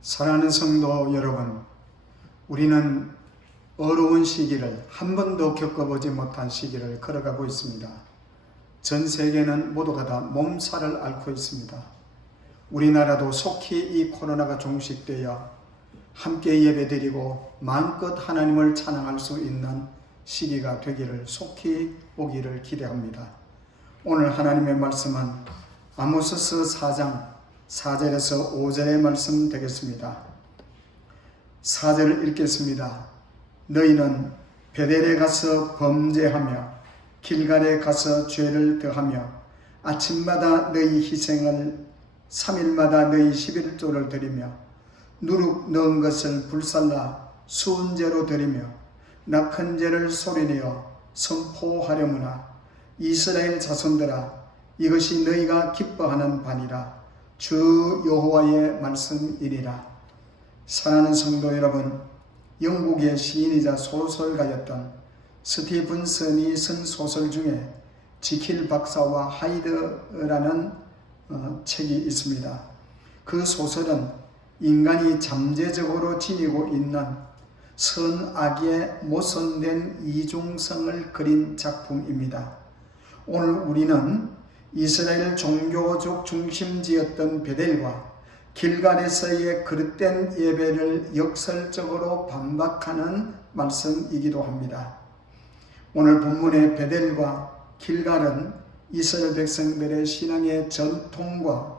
사랑하는 성도 여러분, 우리는 어려운 시기를 한 번도 겪어보지 못한 시기를 걸어가고 있습니다. 전 세계는 모두가 다 몸살을 앓고 있습니다. 우리나라도 속히 이 코로나가 종식되어 함께 예배드리고 마음껏 하나님을 찬양할 수 있는 시기가 되기를 속히 오기를 기대합니다. 오늘 하나님의 말씀은 아모스서 4장 4절에서 5절의 말씀 되겠습니다. 4절을 읽겠습니다. 너희는 베델에 가서 범죄하며 길갈에 가서 죄를 더하며 아침마다 너희 희생을 3일마다 너희 11조를 드리며 누룩 넣은 것을 불살라 수은제로 드리며 낙헌 죄를 소리내어 선포하려무나 이스라엘 자손들아, 이것이 너희가 기뻐하는 바니라. 주 여호와의 말씀이니라. 사랑하는 성도 여러분, 영국의 시인이자 소설가였던 스티븐슨이 쓴 소설 중에 지킬 박사와 하이드라는 책이 있습니다. 그 소설은 인간이 잠재적으로 지니고 있는 선악의 모순된 이중성을 그린 작품입니다. 오늘 우리는 이스라엘 종교적 중심지였던 베델과 길갈에서의 그릇된 예배를 역설적으로 반박하는 말씀이기도 합니다. 오늘 본문의 베델과 길갈은 이스라엘 백성들의 신앙의 전통과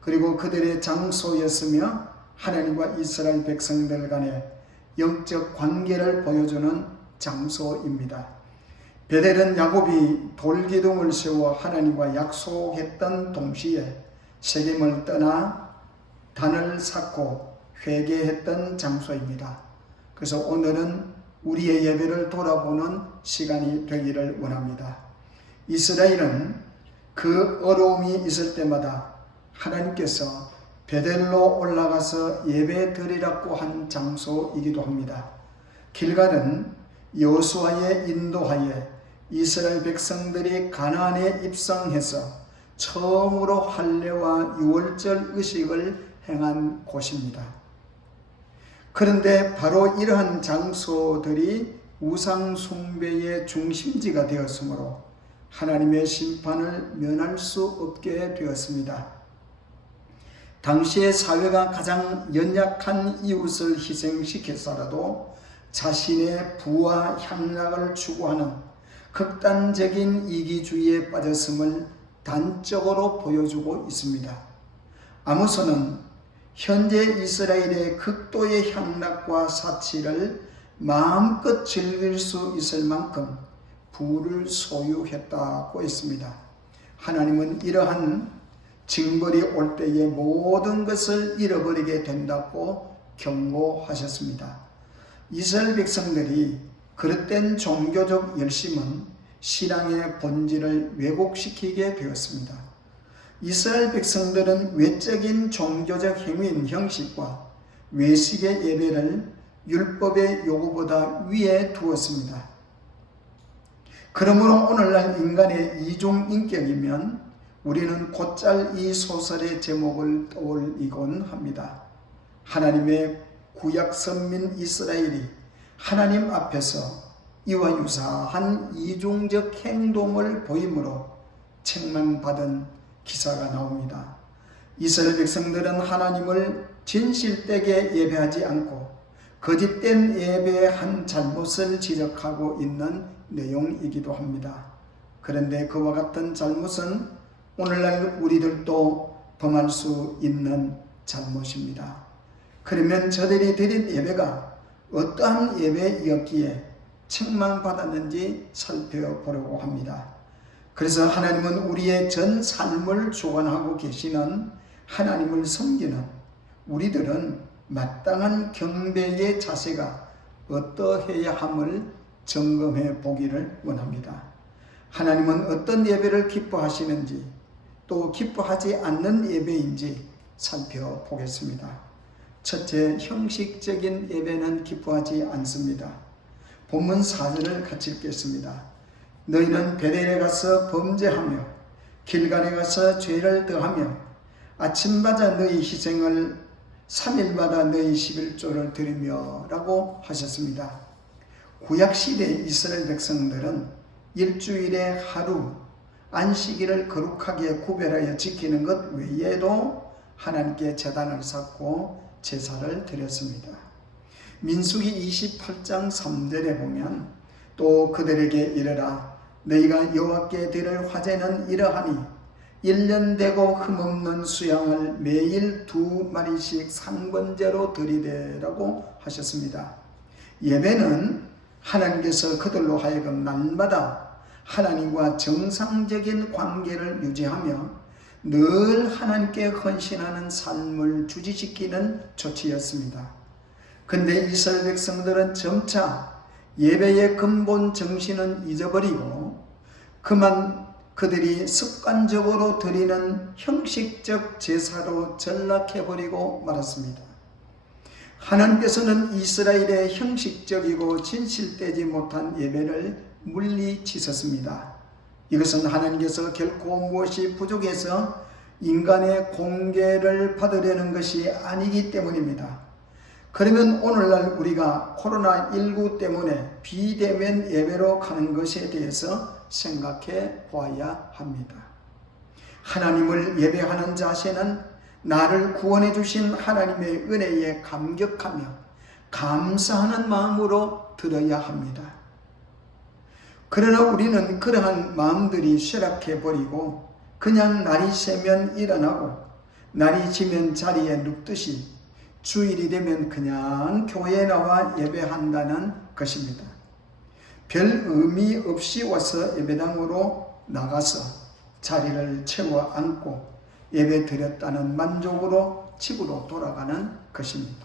그리고 그들의 장소였으며 하나님과 이스라엘 백성들 간의 영적 관계를 보여주는 장소입니다. 베델은 야곱이 돌기둥을 세워 하나님과 약속했던 동시에 세겜을 떠나 단을 쌓고 회개했던 장소입니다. 그래서 오늘은 우리의 예배를 돌아보는 시간이 되기를 원합니다. 이스라엘은 그 어려움이 있을 때마다 하나님께서 베델로 올라가서 예배 드리라고 한 장소이기도 합니다. 길갈은 여호수아의 인도하에 이스라엘 백성들이 가나안에 입성해서 처음으로 할례와 유월절 의식을 행한 곳입니다. 그런데 바로 이러한 장소들이 우상 숭배의 중심지가 되었으므로 하나님의 심판을 면할 수 없게 되었습니다. 당시의 사회가 가장 연약한 이웃을 희생시켜서라도 자신의 부와 향락을 추구하는 극단적인 이기주의에 빠졌음을 단적으로 보여주고 있습니다. 아모스는 현재 이스라엘의 극도의 향락과 사치를 마음껏 즐길 수 있을 만큼 부를 소유했다고 했습니다. 하나님은 이러한 징벌이 올 때에 모든 것을 잃어버리게 된다고 경고하셨습니다. 이스라엘 백성들이 그릇된 종교적 열심은 신앙의 본질을 왜곡시키게 되었습니다. 이스라엘 백성들은 외적인 종교적 행위인 형식과 외식의 예배를 율법의 요구보다 위에 두었습니다. 그러므로 오늘날 인간의 이중인격이면 우리는 곧잘 이 소설의 제목을 떠올리곤 합니다. 하나님의 구약 선민 이스라엘이 하나님 앞에서 이와 유사한 이중적 행동을 보임으로 책망받은 기사가 나옵니다. 이스라엘 백성들은 하나님을 진실되게 예배하지 않고 거짓된 예배의 한 잘못을 지적하고 있는 내용이기도 합니다. 그런데 그와 같은 잘못은 오늘날 우리들도 범할 수 있는 잘못입니다. 그러면 저들이 드린 예배가 어떠한 예배였기에 책망받았는지 살펴보려고 합니다. 그래서 하나님은 우리의 전 삶을 주관하고 계시는 하나님을 섬기는 우리들은 마땅한 경배의 자세가 어떠해야 함을 점검해 보기를 원합니다. 하나님은 어떤 예배를 기뻐하시는지 또 기뻐하지 않는 예배인지 살펴보겠습니다. 첫째, 형식적인 예배는 기뻐하지 않습니다. 본문 4절을 같이 읽겠습니다. 너희는 베델에 가서 범죄하며 길갈에 가서 죄를 더하며 아침마다 너희 희생을 3일마다 너희 11조를 드리며 라고 하셨습니다. 구약시대 이스라엘 백성들은 일주일에 하루 안식일을 거룩하게 구별하여 지키는 것 외에도 하나님께 제단을 쌓고 제사를 드렸습니다. 민수기 28장 3절에 보면 또 그들에게 이르라 너희가 여호와께 드릴 화제는 이러하니 1년 되고 흠없는 수양을 매일 2마리씩 상번제로 드리되라고 하셨습니다. 예배는 하나님께서 그들로 하여금 날마다 하나님과 정상적인 관계를 유지하며 늘 하나님께 헌신하는 삶을 주지시키는 조치였습니다. 근데 이스라엘 백성들은 점차 예배의 근본 정신은 잊어버리고 그만 그들이 습관적으로 드리는 형식적 제사로 전락해버리고 말았습니다. 하나님께서는 이스라엘의 형식적이고 진실되지 못한 예배를 물리치셨습니다. 이것은 하나님께서 결코 무엇이 부족해서 인간의 공개를 받으려는 것이 아니기 때문입니다. 그러면 오늘날 우리가 코로나19 때문에 비대면 예배로 가는 것에 대해서 생각해 보아야 합니다. 하나님을 예배하는 자세는 나를 구원해 주신 하나님의 은혜에 감격하며 감사하는 마음으로 들어야 합니다. 그러나 우리는 그러한 마음들이 쇠락해 버리고 그냥 날이 새면 일어나고 날이 지면 자리에 눕듯이 주일이 되면 그냥 교회에 나와 예배한다는 것입니다. 별 의미 없이 와서 예배당으로 나가서 자리를 채워 앉고 예배 드렸다는 만족으로 집으로 돌아가는 것입니다.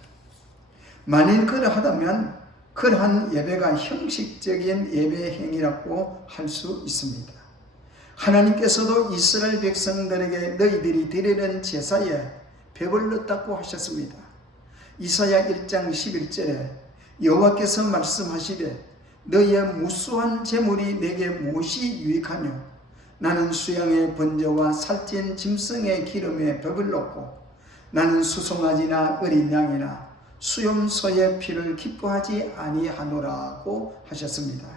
만일 그러하다면 그러한 예배가 형식적인 예배 행위라고 할 수 있습니다. 하나님께서도 이스라엘 백성들에게 너희들이 드리는 제사에 배불렀다고 하셨습니다. 이사야 1장 11절에 여호와께서 말씀하시되 너희의 무수한 재물이 내게 무엇이 유익하며 나는 수양의 번제와 살찐 짐승의 기름에 배불렀고 나는 수송아지나 어린 양이나 수염소의 피를 기뻐하지 아니하노라고 하셨습니다.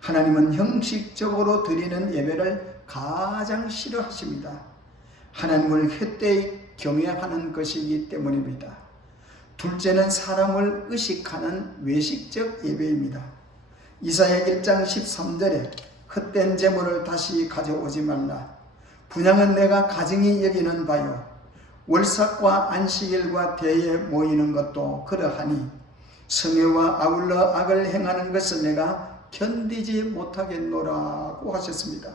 하나님은 형식적으로 드리는 예배를 가장 싫어하십니다. 하나님을 헛되이 경외하는 것이기 때문입니다. 둘째는 사람을 의식하는 외식적 예배입니다. 이사야 1장 13절에 헛된 재물을 다시 가져오지 말라. 분향은 내가 가증히 여기는 바요. 월삭과 안식일과 대에 모이는 것도 그러하니 성회와 아울러 악을 행하는 것을 내가 견디지 못하겠노라고 하셨습니다.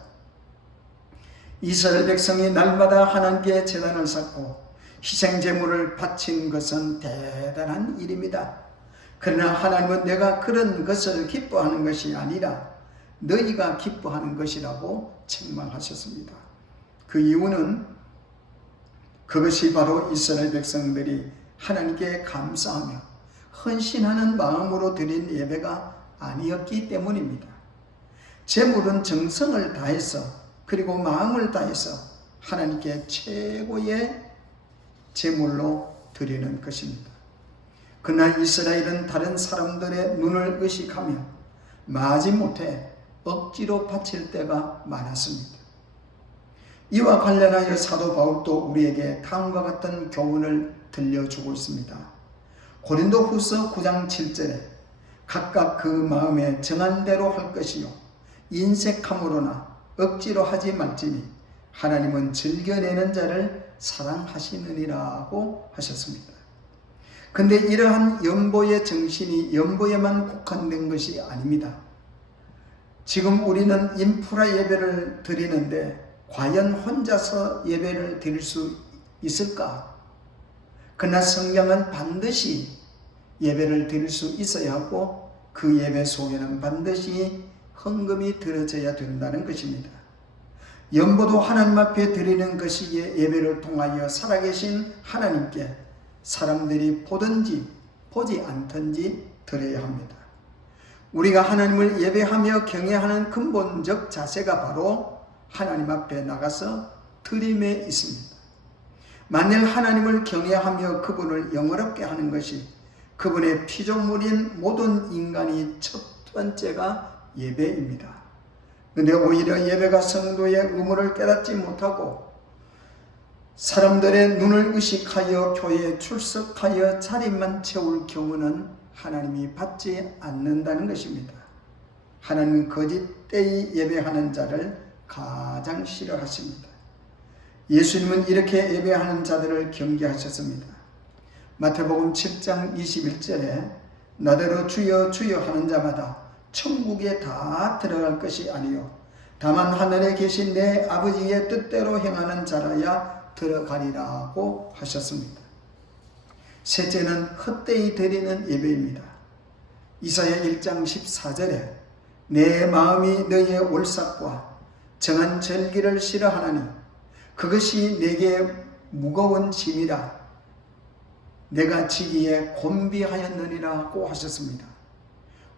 이스라엘 백성이 날마다 하나님께 제단을 쌓고 희생제물을 바친 것은 대단한 일입니다. 그러나 하나님은 내가 그런 것을 기뻐하는 것이 아니라 너희가 기뻐하는 것이라고 책망하셨습니다. 그 이유는 그것이 바로 이스라엘 백성들이 하나님께 감사하며 헌신하는 마음으로 드린 예배가 아니었기 때문입니다. 제물은 정성을 다해서 그리고 마음을 다해서 하나님께 최고의 제물로 드리는 것입니다. 그러나 이스라엘은 다른 사람들의 눈을 의식하며 마지못해 억지로 바칠 때가 많았습니다. 이와 관련하여 사도 바울도 우리에게 다음과 같은 교훈을 들려주고 있습니다. 고린도 후서 9장 7절에 각각 그 마음에 정한 대로 할 것이요 인색함으로나 억지로 하지 말지니 하나님은 즐겨내는 자를 사랑하시느니라고 하셨습니다. 근데 이러한 연보의 정신이 연보에만 국한된 것이 아닙니다. 지금 우리는 인프라 예배를 드리는데 과연 혼자서 예배를 드릴 수 있을까? 그러나 성경은 반드시 예배를 드릴 수 있어야 하고 그 예배 속에는 반드시 헌금이 들어져야 된다는 것입니다. 연보도 하나님 앞에 드리는 것이기에 예배를 통하여 살아계신 하나님께 사람들이 보든지 보지 않든지 드려야 합니다. 우리가 하나님을 예배하며 경외하는 근본적 자세가 바로 하나님 앞에 나가서 드림에 있습니다. 만일 하나님을 경외하며 그분을 영화롭게 하는 것이 그분의 피조물인 모든 인간이 첫 번째가 예배입니다. 그런데 오히려 예배가 성도의 의무를 깨닫지 못하고 사람들의 눈을 의식하여 교회에 출석하여 자리만 채울 경우는 하나님이 받지 않는다는 것입니다. 하나님은 거짓되이 예배하는 자를 가장 싫어하십니다. 예수님은 이렇게 예배하는 자들을 경계하셨습니다. 마태복음 7장 21절에 나더러 주여 주여 하는 자마다 천국에 다 들어갈 것이 아니요 다만 하늘에 계신 내 아버지의 뜻대로 행하는 자라야 들어가리라고 하셨습니다. 셋째는 헛되이 드리는 예배입니다. 이사야 1장 14절에 내 마음이 너희의 올삭과 정한 절기를 싫어하나니 그것이 내게 무거운 짐이라 내가 지기에 곤비하였느니라고 하셨습니다.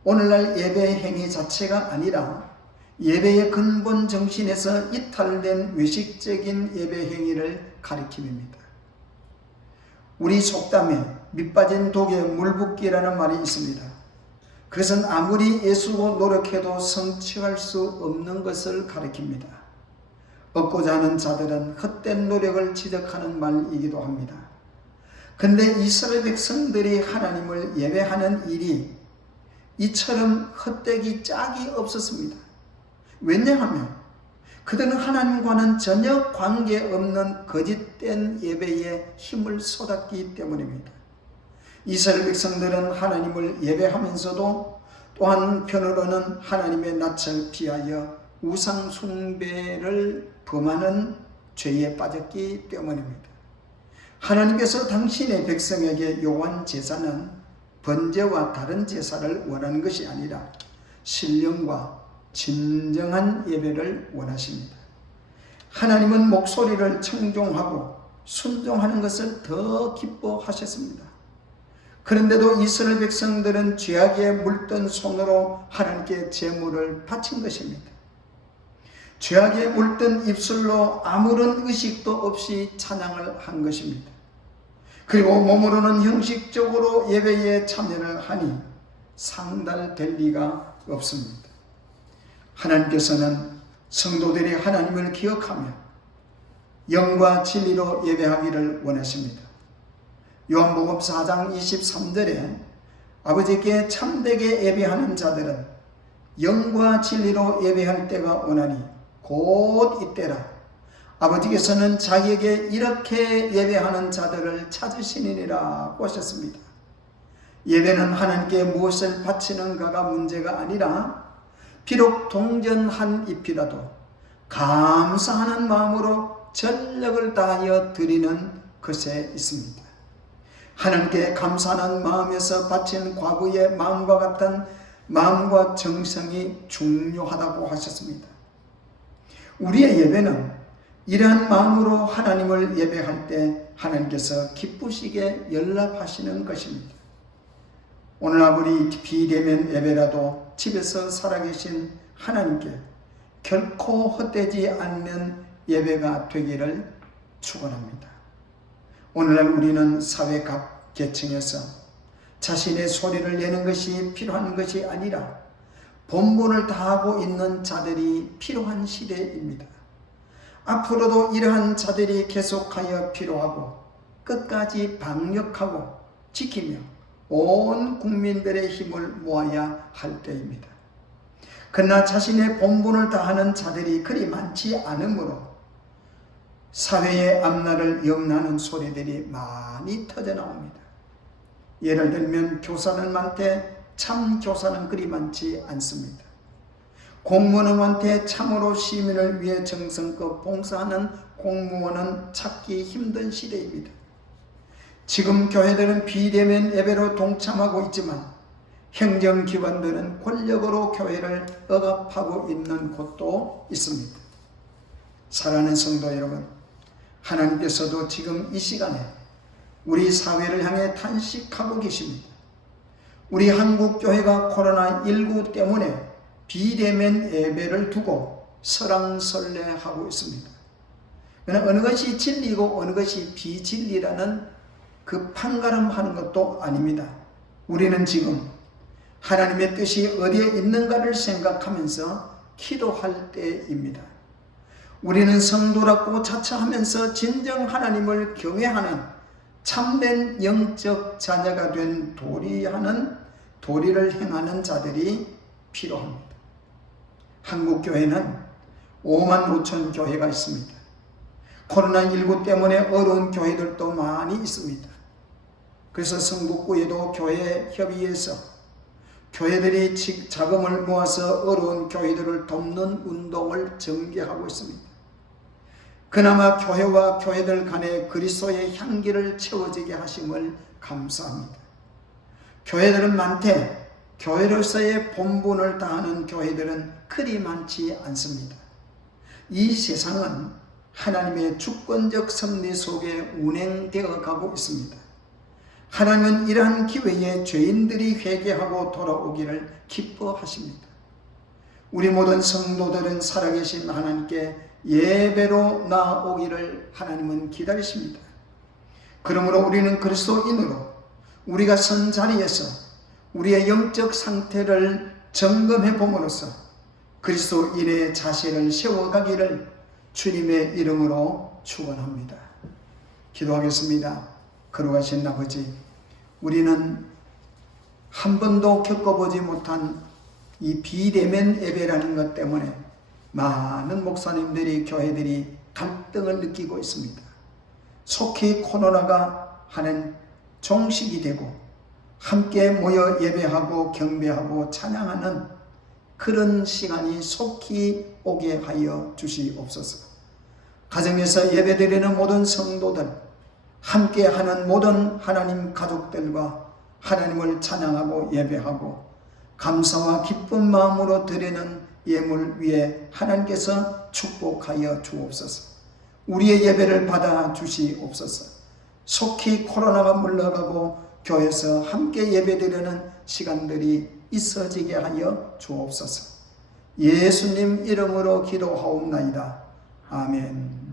오늘날 예배 행위 자체가 아니라 예배의 근본 정신에서 이탈된 외식적인 예배 행위를 가리킴입니다. 우리 속담에 밑빠진 독에 물 붓기라는 말이 있습니다. 그것은 아무리 애쓰고 노력해도 성취할 수 없는 것을 가리킵니다. 얻고자 하는 자들은 헛된 노력을 지적하는 말이기도 합니다. 그런데 이스라엘 백성들이 하나님을 예배하는 일이 이처럼 헛되기 짝이 없었습니다. 왜냐하면 그들은 하나님과는 전혀 관계없는 거짓된 예배에 힘을 쏟았기 때문입니다. 이스라엘 백성들은 하나님을 예배하면서도 또 한편으로는 하나님의 낯을 피하여 우상 숭배를 범하는 죄에 빠졌기 때문입니다. 하나님께서 당신의 백성에게 요구한 제사는 번제와 다른 제사를 원하는 것이 아니라 신령과 진정한 예배를 원하십니다. 하나님은 목소리를 청종하고 순종하는 것을 더 기뻐하셨습니다. 그런데도 이스라엘 백성들은 죄악에 물든 손으로 하나님께 제물을 바친 것입니다. 죄악에 물든 입술로 아무런 의식도 없이 찬양을 한 것입니다. 그리고 몸으로는 형식적으로 예배에 참여를 하니 상달될 리가 없습니다. 하나님께서는 성도들이 하나님을 기억하며 영과 진리로 예배하기를 원하십니다. 요한복음 4장 23절에 아버지께 참되게 예배하는 자들은 영과 진리로 예배할 때가 오나니 곧 이때라. 아버지께서는 자기에게 이렇게 예배하는 자들을 찾으시니라고 하셨습니다. 예배는 하나님께 무엇을 바치는가가 문제가 아니라 비록 동전 한 잎이라도 감사하는 마음으로 전력을 다하여 드리는 것에 있습니다. 하나님께 감사하는 마음에서 바친 과부의 마음과 같은 마음과 정성이 중요하다고 하셨습니다. 우리의 예배는 이러한 마음으로 하나님을 예배할 때 하나님께서 기쁘시게 연락하시는 것입니다. 오늘 아무리 비대면 예배라도 집에서 살아계신 하나님께 결코 헛되지 않는 예배가 되기를 축원합니다. 오늘날 우리는 사회 각 계층에서 자신의 소리를 내는 것이 필요한 것이 아니라 본분을 다하고 있는 자들이 필요한 시대입니다. 앞으로도 이러한 자들이 계속하여 필요하고 끝까지 방역하고 지키며 온 국민들의 힘을 모아야 할 때입니다. 그러나 자신의 본분을 다하는 자들이 그리 많지 않으므로 사회의 앞날을 영나는 소리들이 많이 터져나옵니다. 예를 들면 교사는 많되 참 교사는 그리 많지 않습니다. 공무원한테 참으로 시민을 위해 정성껏 봉사하는 공무원은 찾기 힘든 시대입니다. 지금 교회들은 비대면 예배로 동참하고 있지만 행정기관들은 권력으로 교회를 억압하고 있는 곳도 있습니다. 사랑하는 성도 여러분, 하나님께서도 지금 이 시간에 우리 사회를 향해 탄식하고 계십니다. 우리 한국교회가 코로나19 때문에 비대면 예배를 두고 설왕설래하고 있습니다. 그러나 어느 것이 진리고 어느 것이 비진리라는 그 판가름하는 것도 아닙니다. 우리는 지금 하나님의 뜻이 어디에 있는가를 생각하면서 기도할 때입니다. 우리는 성도라고 자처하면서 진정 하나님을 경외하는 참된 영적 자녀가 된 도리를 행하는 자들이 필요합니다. 한국 교회는 5만 5천 교회가 있습니다. 코로나19 때문에 어려운 교회들도 많이 있습니다. 그래서 성북구에도 교회 협의회에서 교회들이 자금을 모아서 어려운 교회들을 돕는 운동을 전개하고 있습니다. 그나마 교회와 교회들 간에 그리스도의 향기를 채워지게 하심을 감사합니다. 교회들은 많되 교회로서의 본분을 다하는 교회들은 그리 많지 않습니다. 이 세상은 하나님의 주권적 섭리 속에 운행되어 가고 있습니다. 하나님은 이러한 기회에 죄인들이 회개하고 돌아오기를 기뻐하십니다. 우리 모든 성도들은 살아계신 하나님께 예배로 나아오기를 하나님은 기다리십니다. 그러므로 우리는 그리스도인으로 우리가 선 자리에서 우리의 영적 상태를 점검해 봄으로써 그리스도인의 자세를 세워가기를 주님의 이름으로 축원합니다. 기도하겠습니다. 거룩하신 아버지, 우리는 한 번도 겪어보지 못한 이 비대면 예배라는 것 때문에 많은 목사님들이 교회들이 갈등을 느끼고 있습니다. 속히 코로나가 하는 종식이 되고 함께 모여 예배하고 경배하고 찬양하는 그런 시간이 속히 오게 하여 주시옵소서. 가정에서 예배드리는 모든 성도들, 함께하는 모든 하나님 가족들과 하나님을 찬양하고 예배하고 감사와 기쁜 마음으로 드리는 예물 위에 하나님께서 축복하여 주옵소서. 우리의 예배를 받아 주시옵소서. 속히 코로나가 물러가고 교회에서 함께 예배드리는 시간들이 있어지게 하여 주옵소서. 예수님 이름으로 기도하옵나이다. 아멘.